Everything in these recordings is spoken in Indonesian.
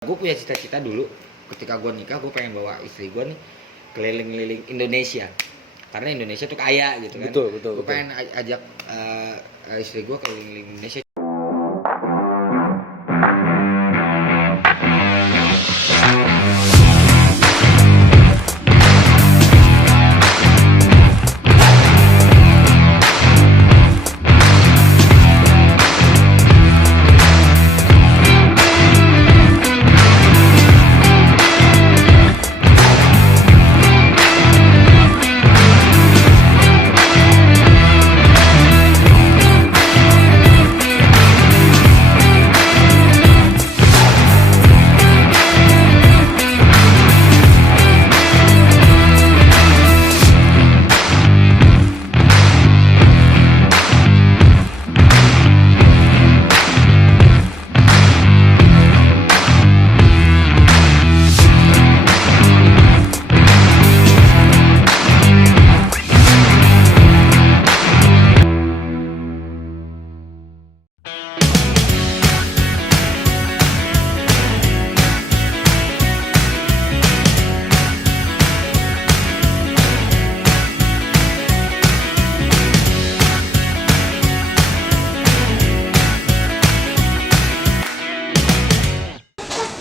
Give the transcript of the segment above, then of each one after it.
Gue punya cita-cita dulu ketika gue nikah, gue pengen bawa istri gue nih keliling-keliling Indonesia karena Indonesia tuh kaya gitu kan. Betul. Gue pengen ajak istri gue keliling Indonesia.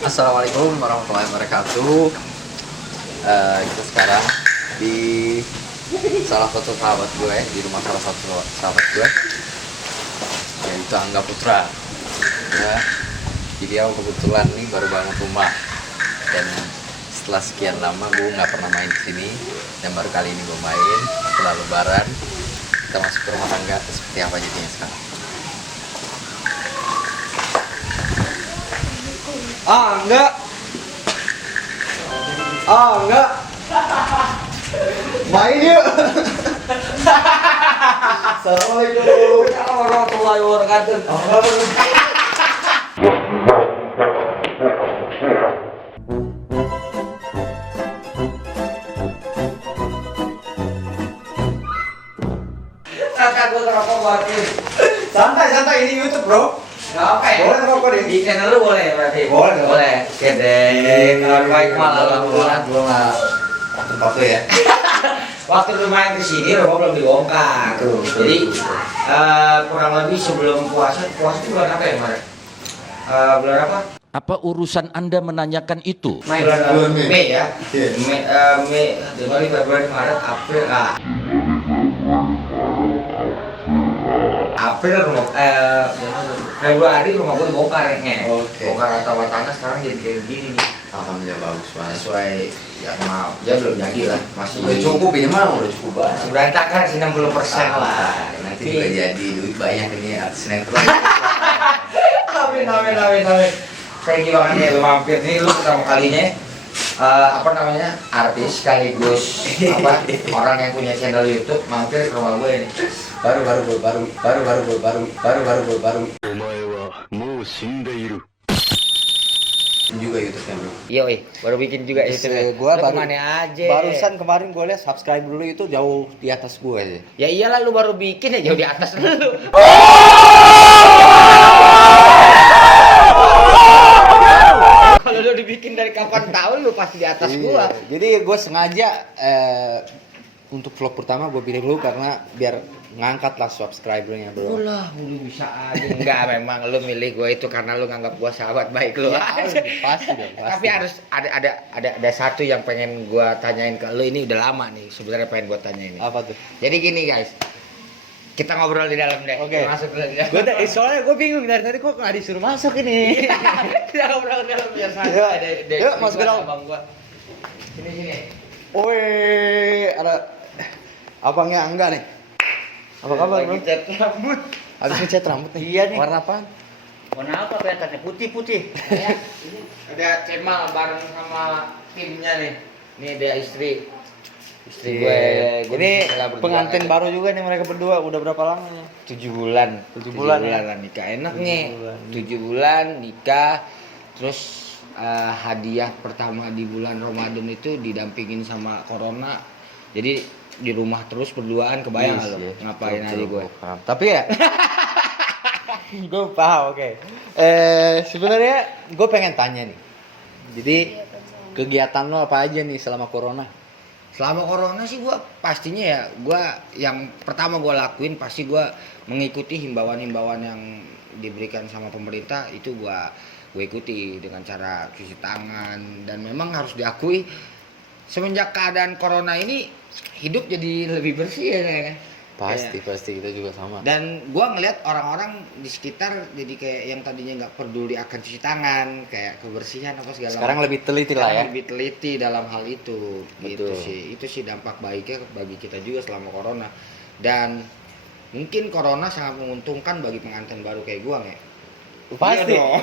Assalamualaikum warahmatullahi wabarakatuh. Kita sekarang di salah satu sahabat gue, di rumah salah satu sahabat gue, yaitu Angga Putra. Ya, jadi dia kebetulan nih baru bangun rumah, dan setelah sekian lama gue nggak pernah main di sini, dan baru kali ini gue main setelah Lebaran. Kita masuk ke rumah Angga, seperti apa jadinya sekarang? Enggak. Main yuk. Assalamualaikum Warahmatullahi wabarakatuh. Kakak gue ngerokok buatin. Santai ini YouTube, Bro. Gak apa ya? Boleh ngerokok deh. Di channel lu boleh berarti? Boleh. Oke deh. Kalau baik malah alhamdulillah. Gua enggak tempat tuh ya. Waktu lu main ke sini rumah belum dibongkar. Betul. Jadi kurang lebih sebelum puasa itu bulan apa ya kemarin? Bulan apa? Apa urusan Anda menanyakan itu? Bulan Mei. Mei ya. Iya. Mei, Januari, Februari, Maret, April. April Februari rumah gue dibongkar ya. Oke. Bongkar atau tanah sekarang jadi kayak gini nih. Alhamdulillah bagus banget. Sesuai ya maaf, ya belum jadi lah, masih Udah cukup ini mah, udah cukup banget. berantakan sih 60% lah. Nanti juga jadi duit banyak ini artis sinetron. Amin. Thank you banget ya lu mampir nih, lu pertama kalinya artis sekaligus orang yang punya channel YouTube mampir ke rumah gue ini. baru. お前はもう死んでいる。 Juga YouTube-nya, Bro. Yoi, baru bikin juga YouTube. Gua Lu baru kemana aja? Barusan kemarin gue lihat subscribe dulu itu jauh di atas gue aja. Ya iyalah lu baru bikin ya jauh di atas lu. Kalau lu dibikin dari kapan tahu lu pasti di atas gua. Jadi gue sengaja untuk vlog pertama gue pilih lu karena biar ngangkat lah subscribernya, Bro. Ulah, lu bisa aja. Enggak, memang lu milih gua itu karena lu nganggap gua sahabat baik lu. Ya, pasti dong. Tapi harus ada satu yang pengen gua tanyain ke lu, ini udah lama nih sebenarnya pengen gua tanyain. Apa tuh? Jadi gini guys, kita ngobrol di dalam deh. Oke. Masuk dulu di dalam. Soalnya gue bingung dari tadi kok nggak disuruh masuk ini. Kita ngobrol di dalam biar santai. Yuk, masuk ke dalam. Abang gua. Sini. Woi, ada abangnya Angga nih. Apa kabar, Bro? Lagi cat rambut. Habis ngecat rambut nih. Iya nih. Warna apaan? Warna apa kelihatannya? Putih. Ya, ini ada Cemal bareng sama timnya nih. Ini dia istri gue. Ini pengantin baru juga nih mereka berdua. Udah berapa lama nya? 7 bulan. 7 bulan lah nikah. Enak nih. 7 7 bulan nikah. Terus hadiah pertama di bulan Ramadan itu didampingin sama corona. Jadi di rumah terus berduaan, kebayang nggak lo ngapain aja gue. Tapi ya gue paham. Sebenarnya gue pengen tanya nih, Jadi kegiatan lo apa aja nih selama corona? Selama corona sih gue pastinya ya, gue yang pertama gue lakuin pasti gue mengikuti himbauan-himbauan yang diberikan sama pemerintah. Itu gue ikuti dengan cara cuci tangan, dan memang harus diakui semenjak keadaan corona ini hidup jadi lebih bersih ya kan. Pasti kita juga sama. Dan gue ngeliat orang-orang di sekitar jadi kayak yang tadinya nggak peduli akan cuci tangan, kayak kebersihan apa segala Sekarang lebih teliti lah ya. lebih teliti dalam hal itu. Gitu Betul. sih. Itu sih dampak baiknya bagi kita juga selama corona. Dan mungkin corona sangat menguntungkan bagi pengantin baru kayak gue nggak? Pasti. Iya dong.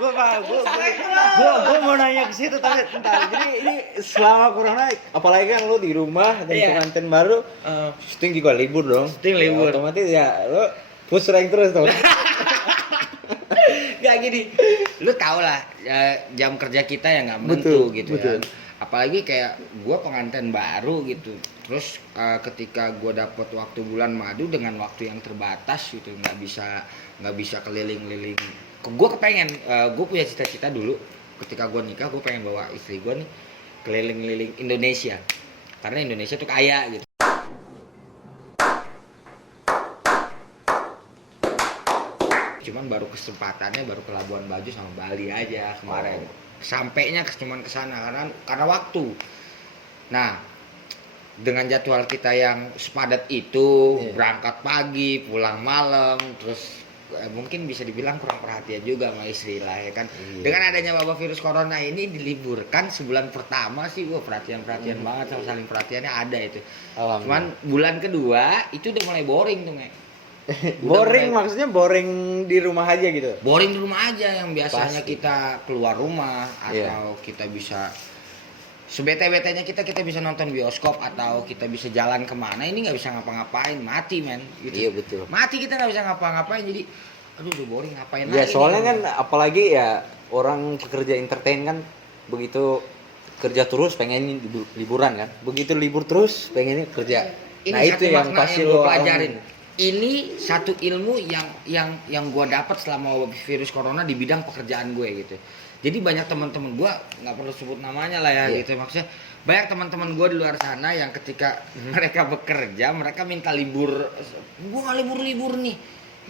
Gue mau nanya ke situ tapi entar. Jadi ini selama corona apalagi kan lu di rumah dan Iya. pengantin baru syuting juga libur dong. Syuting libur. Ya, otomatis ya lu push rank terus tuh. Gak gini, lu tau lah jam kerja kita yang nggak menentu Betul, gitu betul. ya. Apalagi kayak gue pengantin baru gitu, terus ketika gue dapet waktu bulan madu dengan waktu yang terbatas gitu, nggak bisa keliling-liling. Gue kepengen, gue punya cita-cita dulu ketika gue nikah, gue pengen bawa istri gue nih keliling-liling Indonesia, karena Indonesia tuh kaya gitu. Cuman baru kesempatannya baru ke Labuan Bajo sama Bali aja kemarin. Sampainya cuman ke sana karena waktu. Nah, dengan jadwal kita yang sepadat itu, berangkat pagi, pulang malam, terus mungkin bisa dibilang kurang perhatian juga sama istri lah ya kan. Dengan adanya wabah virus corona ini diliburkan sebulan pertama sih gua perhatian banget, sama saling perhatiannya ada itu. Cuman bulan kedua itu udah mulai boring tuh, Mek. Boring maksudnya boring di rumah aja gitu. Boring di rumah aja, yang biasanya Pasti. kita keluar rumah atau kita bisa sebete-betenya kita bisa nonton bioskop atau kita bisa jalan kemana, ini nggak bisa ngapa-ngapain, mati men gitu. Iya betul. Mati kita nggak bisa ngapa-ngapain, jadi aduh udah boring, ngapain Ya lagi soalnya nih? kan apalagi ya orang pekerja entertain kan begitu kerja terus pengen liburan kan. Begitu libur terus pengennya kerja. Ini Nah satu itu yang makna pasti yang lo gue pelajarin. Ini satu ilmu yang gue dapat selama virus corona di bidang pekerjaan gue gitu. Jadi banyak teman-teman gue, nggak perlu sebut namanya lah ya gitu, maksudnya banyak teman-teman gue di luar sana yang ketika mereka bekerja mereka minta libur. Gue nggak libur nih,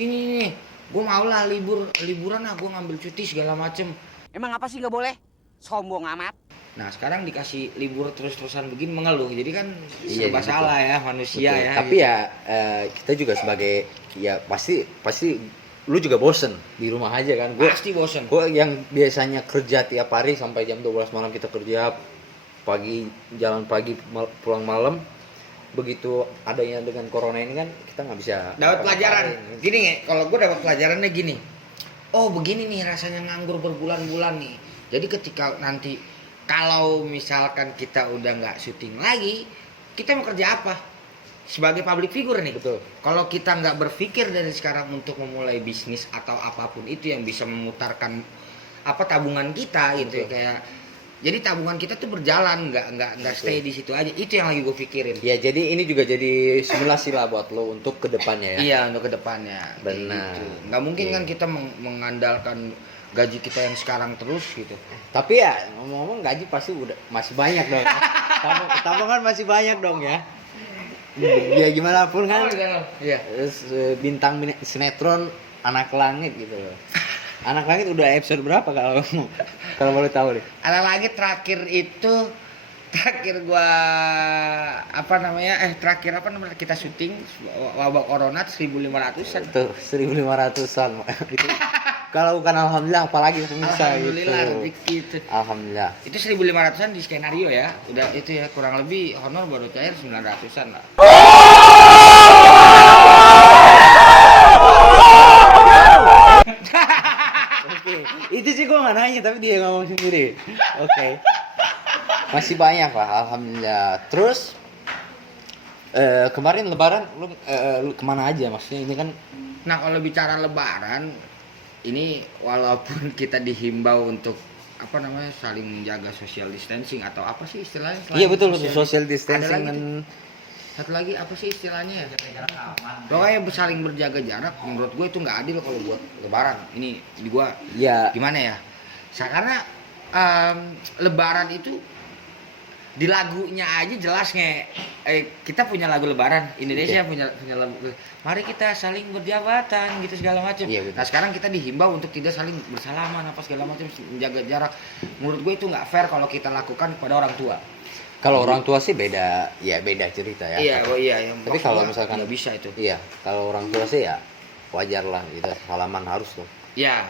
ini gue mau lah liburan gue ngambil cuti segala macem. Emang apa sih nggak boleh? Sombong amat. Nah sekarang dikasih libur terus-terusan begini mengeluh, jadi kan Iya, serba betul. salah ya manusia Betul. ya. Tapi ya kita juga sebagai ya pasti lu juga bosen di rumah aja kan. Pasti bosen. Gue yang biasanya kerja tiap hari sampai jam 12 malam kita kerja pagi, jalan pagi pulang malam. Begitu adanya dengan corona ini kan kita nggak bisa Dapat pelajaran. ngapain. Gini nih, kalau gue dapat pelajarannya gini. Oh begini nih rasanya nganggur berbulan-bulan nih. Jadi ketika nanti kalau misalkan kita udah nggak syuting lagi, kita mau kerja apa? Sebagai public figure nih. Betul. Kalau kita nggak berpikir dari sekarang untuk memulai bisnis atau apapun itu yang bisa memutarkan apa tabungan kita gitu ya, kayak jadi tabungan kita tuh berjalan, nggak stay di situ aja. Itu yang lagi gue pikirin. Ya jadi ini juga jadi simulasi lah buat lo untuk kedepannya ya. Iya, untuk kedepannya. Benar. Gitu. Nggak mungkin kan kita mengandalkan gaji kita yang sekarang terus gitu. Tapi ya ngomong-ngomong gaji pasti udah masih banyak dong. Tabungan masih banyak dong ya. Ya gimana pun kan. Iya. Bintang sinetron Anak Langit gitu loh. Anak Langit udah episode berapa kalau boleh tahu nih? Anak Langit terakhir gua terakhir kita syuting wabah corona 1.500-an. Tuh 1.500-an. Itu kalau bukan alhamdulillah apalagi pemirsa Alhamdulillah gitu. rezeki itu. Alhamdulillah. Itu 1.500-an di skenario ya. Udah itu ya, kurang lebih honor baru cair 900-an lah. Oke, itu sih gua nggak nanya tapi dia ngomong sendiri. Oke. Masih banyak lah, alhamdulillah. Terus kemarin Lebaran lu kemana aja? Maksudnya ini kan. Nah kalau bicara Lebaran ini walaupun kita dihimbau untuk saling menjaga social distancing atau apa sih istilahnya? Iya betul social distancing Ada lagi dan satu lagi apa sih istilahnya ya? Pokoknya saling berjaga jarak. Menurut gue itu nggak adil kalau buat Lebaran. Ini di gue ya gimana ya? Karena Lebaran itu di lagunya aja jelas kita punya lagu Lebaran Indonesia punya lagu, mari kita saling berjabatan gitu segala macam. Iya, Nah sekarang kita dihimbau untuk tidak saling bersalaman apa segala macam, menjaga jarak. Menurut gue itu nggak fair kalau kita lakukan kepada orang tua. Kalau orang tua sih beda cerita ya. Iya, iya. Tapi kalau misalkan nggak bisa itu. Iya, kalau orang tua sih ya wajar lah, gitu. Salaman harus tuh. Ya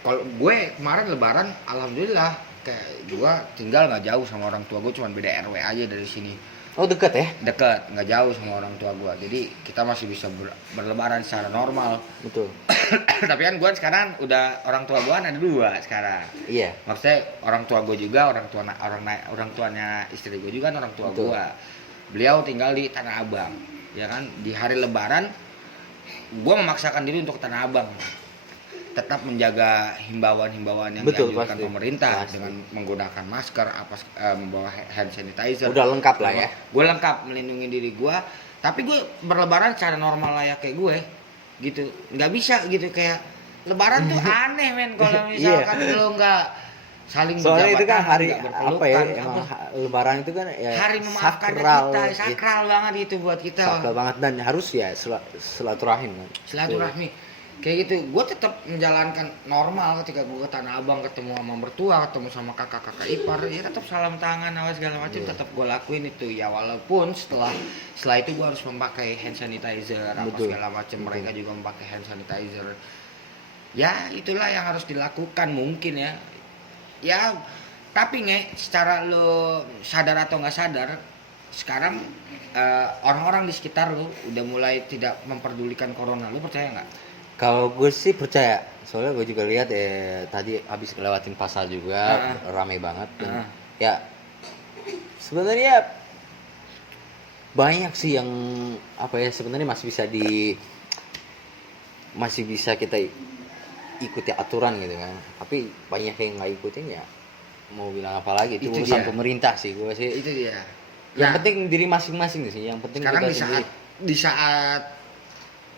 kalau gue kemarin Lebaran alhamdulillah kayak gue tinggal nggak jauh sama orang tua gue, cuma beda RW aja dari sini. Oh deket ya? Deket, nggak jauh sama orang tua gue, jadi kita masih bisa berlebaran secara normal. Betul. Tapi kan gue sekarang udah orang tua gue ada 2 sekarang. Iya. Maksudnya orang tua gue juga orang tuanya istri gue juga kan orang tua gue. Beliau tinggal di Tanah Abang, ya kan. Di hari Lebaran gue memaksakan diri untuk Tanah Abang, tetap menjaga himbauan-himbauan yang dianjurkan pemerintah dengan menggunakan masker, membawa hand sanitizer. Udah lengkap lah ya. Gue lengkap melindungi diri gue, tapi gue berlebaran secara normal layak kayak gue, gitu. Nggak bisa gitu kayak Lebaran tuh aneh men kalau misalkan lo nggak saling berjabatan. Soalnya itu kan hari berpelukan, apa ya? Emang Lebaran itu kan ya hari memaafkan sakral banget itu buat kita. Sakral banget dan harus ya silaturahim kan. Silaturahmi. Kayak gitu, gue tetap menjalankan normal ketika gue ke Tanah Abang ketemu sama mertua, ketemu sama kakak-kakak ipar, ya tetap salam tangan, apa segala macam tetap gue lakuin itu ya, walaupun setelah itu gue harus memakai hand sanitizer, apa segala macam, mereka juga memakai hand sanitizer. Ya itulah yang harus dilakukan mungkin ya. Ya tapi secara lo sadar atau nggak sadar, sekarang orang-orang di sekitar lo udah mulai tidak memperdulikan corona, lo percaya nggak? Kalau gue sih percaya, soalnya gue juga lihat tadi habis ngelewatin pasar juga ramai banget. Ya sebenarnya banyak sih yang apa ya, sebenarnya masih bisa kita ikuti aturan gitu kan. Tapi banyak yang nggak ikutin ya. Mau bilang apa lagi? Itu urusan pemerintah sih gue sih. Itu dia. Yang penting diri masing-masing sih. Yang penting sekarang kita di saat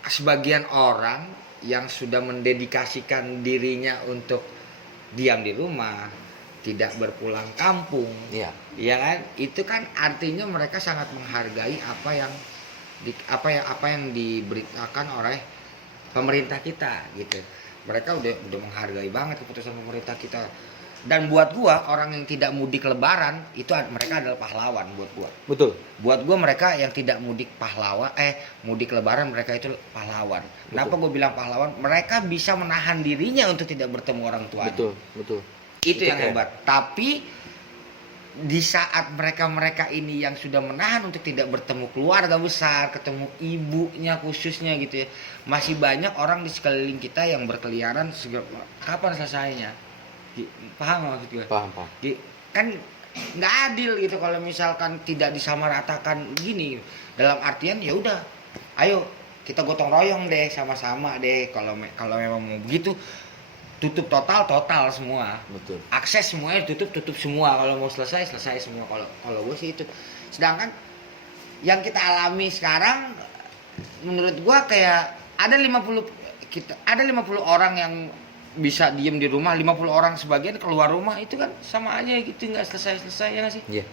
sebagian orang yang sudah mendedikasikan dirinya untuk diam di rumah, tidak berpulang kampung, ya kan, itu kan artinya mereka sangat menghargai apa yang diberitakan oleh pemerintah kita gitu. Mereka udah menghargai banget keputusan pemerintah kita. Dan buat gua, orang yang tidak mudik Lebaran itu mereka adalah pahlawan buat gua. Betul. Buat gua mereka yang tidak mudik mudik Lebaran, mereka itu pahlawan. Betul. Kenapa gua bilang pahlawan? Mereka bisa menahan dirinya untuk tidak bertemu orang tua. Betul. Itu yang hebat. Tapi di saat mereka ini yang sudah menahan untuk tidak bertemu keluarga besar, ketemu ibunya khususnya gitu ya, masih banyak orang di sekeliling kita yang berkeliaran. Kapan selesainya? Paham maksud gue? Paham. Kan nggak adil gitu kalau misalkan tidak disamaratakan gini. Dalam artian ya udah, ayo kita gotong royong deh, sama-sama deh. Kalau memang mau begitu, tutup total semua. Betul. Akses semuanya tutup semua. Kalau mau selesai semua. Kalau gue sih itu. Sedangkan yang kita alami sekarang, menurut gue kayak ada 50 orang yang bisa diem di rumah, 50 orang sebagian keluar rumah, itu kan sama aja gitu, nggak selesai ya nggak sih? Iya.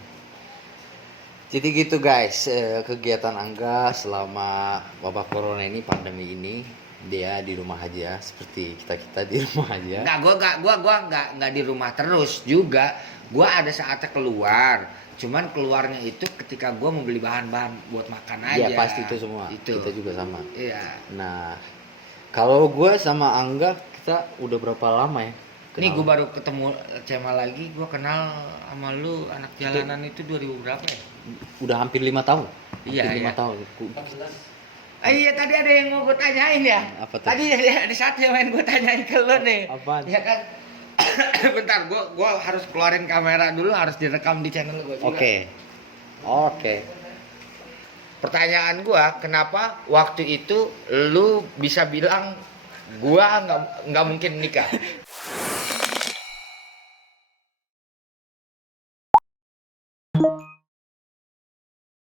Jadi gitu guys, kegiatan Angga selama wabah corona ini, pandemi ini, dia di rumah aja seperti kita di rumah aja. Gua nggak di rumah terus juga. Gua ada saatnya keluar. Cuman keluarnya itu ketika gua mau beli bahan-bahan buat makan aja. Iya pasti itu semua. Kita juga sama. Iya. Nah, kalau gua sama Angga kita udah berapa lama ya? Ini gue baru ketemu Cema lagi, gue kenal sama lu anak jalanan itu 2000 berapa ya? Udah hampir 5 tahun. Iya. 5 tahun. Iya tadi ada yang mau gue tanyain ya. Apa tuh? Tadi ada satu yang main gue tanyain ke lu nih. Apaan? Ya kan. Bentar, gue harus keluarin kamera dulu, harus direkam di channel gue juga. Oke. Pertanyaan gue, kenapa waktu itu lu bisa bilang gua nggak mungkin nikah?